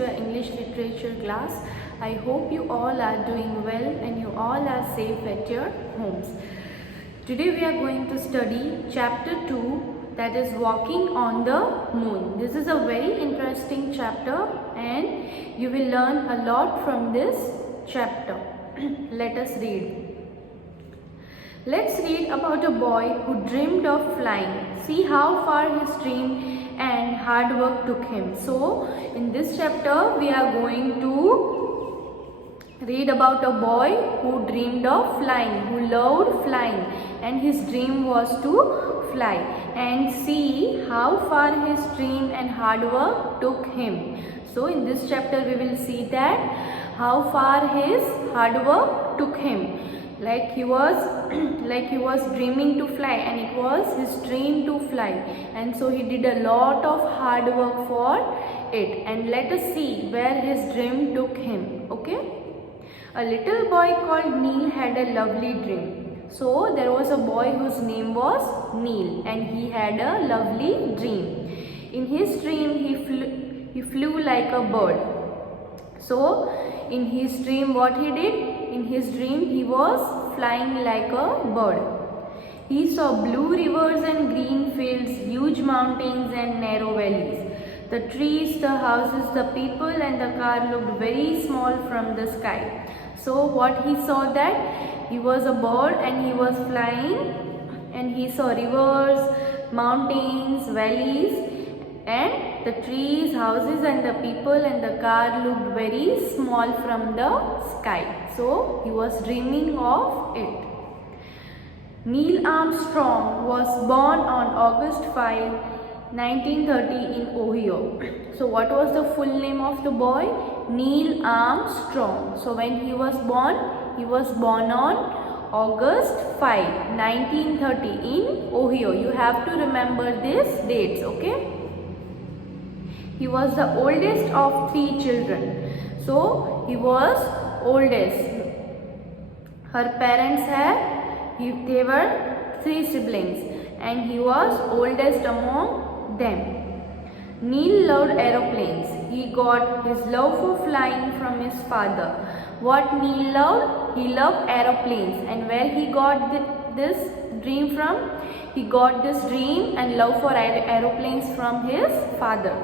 to your English literature class. I hope you all are doing well and you all are safe at your homes. Today we are going to study chapter 2, that is walking on the moon. This is a very interesting chapter and you will learn a lot from this chapter. Let us read. Let's read about a boy who dreamed of flying. See how far his dream and hard work took him. So, in this chapter, we are going to read about a boy who dreamed of flying, who loved flying, and his dream was to fly. And see how far his dream and hard work took him. So, in this chapter, we will see that how far his hard work took him. Like he was dreaming to fly, and it was his dream to fly, and so he did a lot of hard work for it. And let us see where his dream took him. Okay, a little boy called Neil had a lovely dream. So there was a boy whose name was Neil, and he had a lovely dream. In his dream he flew like a bird. So in his dream, what he did? In his dream, he was flying like a bird. He saw blue rivers and green fields, huge mountains and narrow valleys. The trees, the houses, the people and the car looked very small from the sky. So what he saw, that he was a bird and he was flying, and he saw rivers, mountains, valleys, and the trees, houses and the people and the car looked very small from the sky. So he was dreaming of it. Neil Armstrong was born on August 5, 1930 in Ohio. So what was the full name of the boy? Neil Armstrong. So when he was born on August 5, 1930 in Ohio. You have to remember these dates, okay? He was the oldest of 3 children. So he was oldest. Her parents they were 3 siblings, and he was oldest among them. Neil loved aeroplanes. He got his love for flying from his father. What Neil loved? He loved aeroplanes. And where he got this dream from? He got this dream and love for aeroplanes from his father.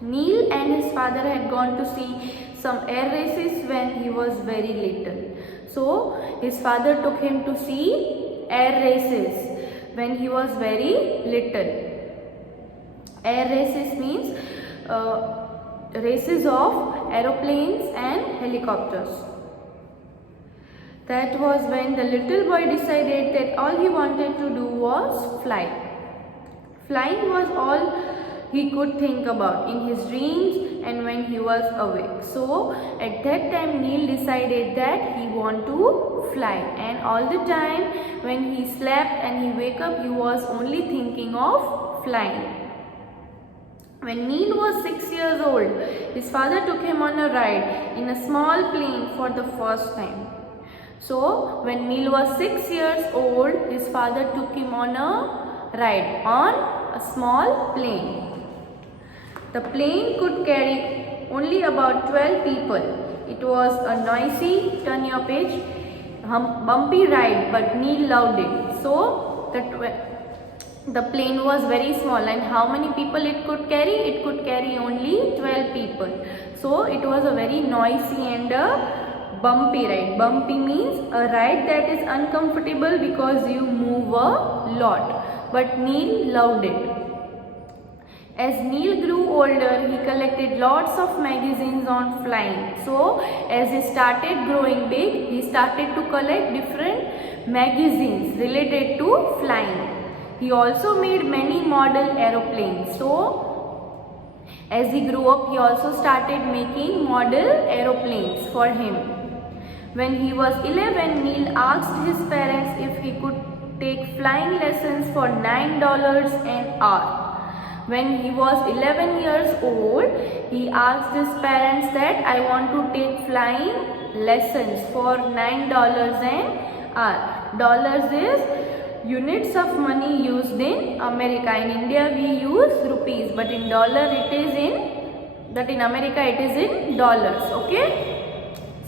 Neil and his father had gone to see some air races when he was very little. So his father took him to see air races when he was very little. Air races means races of aeroplanes and helicopters. That was when the little boy decided that all he wanted to do was fly. Flying was all he could think about in his dreams and when he was awake. So at that time Neil decided that he wanted to fly, and all the time when he slept and he wake up, he was only thinking of flying. When Neil was 6 years old, his father took him on a ride in a small plane for the first time. So when Neil was 6 years old, his father took him on a ride on a small plane. The plane could carry only about 12 people. It was a noisy, turn your page, bumpy ride, but Neil loved it. So the plane was very small, and how many people it could carry? It could carry only 12 people. So it was a very noisy and a bumpy ride. Bumpy means a ride that is uncomfortable because you move a lot. But Neil loved it. As Neil grew older, he collected lots of magazines on flying. So, as he started growing big, he started to collect different magazines related to flying. He also made many model aeroplanes. So, as he grew up, he also started making model aeroplanes for him. When he was 11, Neil asked his parents if he could take flying lessons for $9 an hour. When he was 11 years old, he asked his parents that I want to take flying lessons for $9 an hour. Dollars is units of money used in America. In India we use rupees, but in dollar it is in that in America it is in dollars. Okay.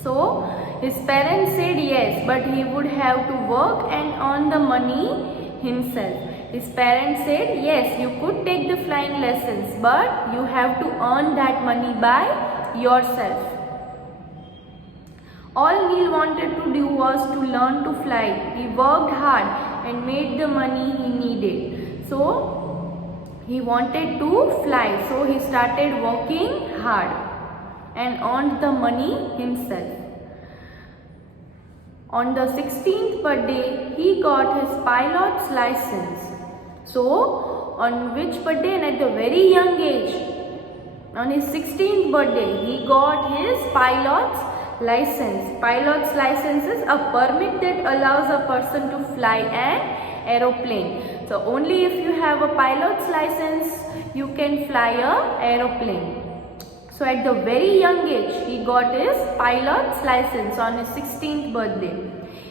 So his parents said yes, but he would have to work and earn the money himself. His parents said yes, you could take the flying lessons, but you have to earn that money by yourself. All Neil wanted to do was to learn to fly. He worked hard and made the money he needed. So he wanted to fly. So he started working hard and earned the money himself. On the 16th birthday, he got his pilot's license. So, on which birthday and at the very young age, on his 16th birthday, he got his pilot's license. Pilot's license is a permit that allows a person to fly an aeroplane. So, only if you have a pilot's license, you can fly an aeroplane. So at the very young age, he got his pilot's license on his 16th birthday.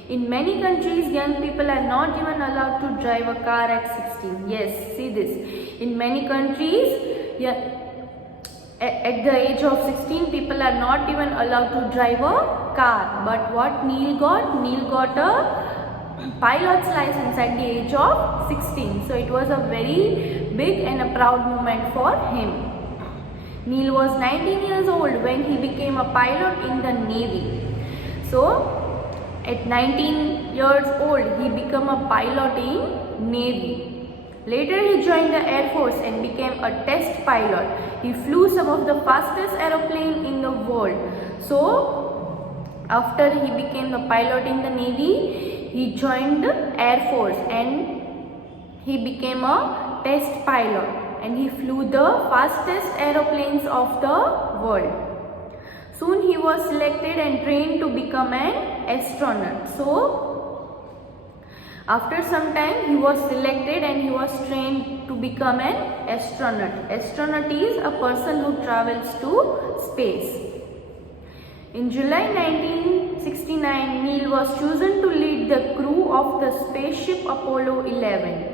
In many countries, young people are not even allowed to drive a car at 16. Yes, see this. In many countries, at the age of 16, people are not even allowed to drive a car. But what Neil got? Neil got a pilot's license at the age of 16. So it was a very big and a proud moment for him. Neil was 19 years old when he became a pilot in the Navy. So, at 19 years old, he became a pilot in Navy. Later, he joined the Air Force and became a test pilot. He flew some of the fastest aeroplanes in the world. So, after he became the pilot in the Navy, he joined the Air Force and he became a test pilot. And he flew the fastest aeroplanes of the world. Soon he was selected and trained to become an astronaut. So, after some time he was selected and he was trained to become an astronaut. Astronaut is a person who travels to space. In July 1969, Neil was chosen to lead the crew of the spaceship Apollo 11.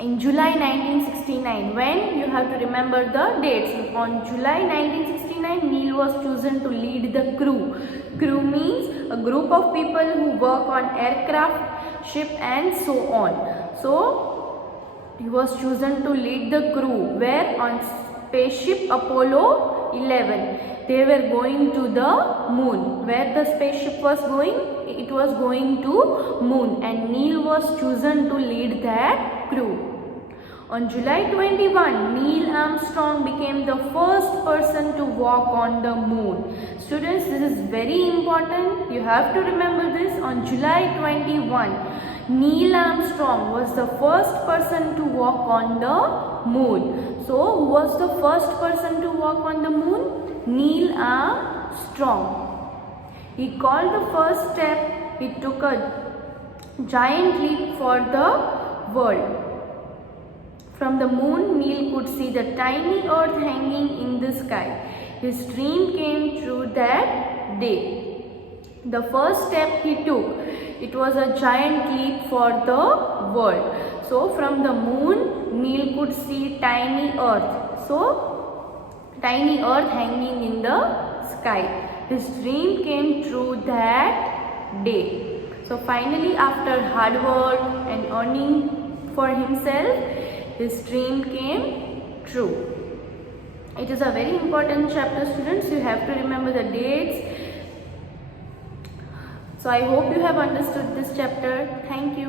In July 1969, when you have to remember the dates, on July 1969, Neil was chosen to lead the crew. Crew means a group of people who work on aircraft, ship and so on. So, he was chosen to lead the crew where on spaceship Apollo 11. They were going to the moon. Where the spaceship was going? It was going to moon and Neil was chosen to lead that crew. On July 21, Neil Armstrong became the first person to walk on the moon. Students, this is very important. You have to remember this. On July 21, Neil Armstrong was the first person to walk on the moon. So, who was the first person to walk on the moon? Neil Armstrong. He called the first step. He took a giant leap for the world. From the moon, Neil could see the tiny earth hanging in the sky. His dream came true that day. The first step he took, it was a giant leap for the world. So, from the moon, Neil could see tiny earth. So, tiny earth hanging in the sky. His dream came true that day. So, finally, after hard work and earning for himself, his dream came true. It is a very important chapter, students. You have to remember the dates. So I hope you have understood this chapter. Thank you.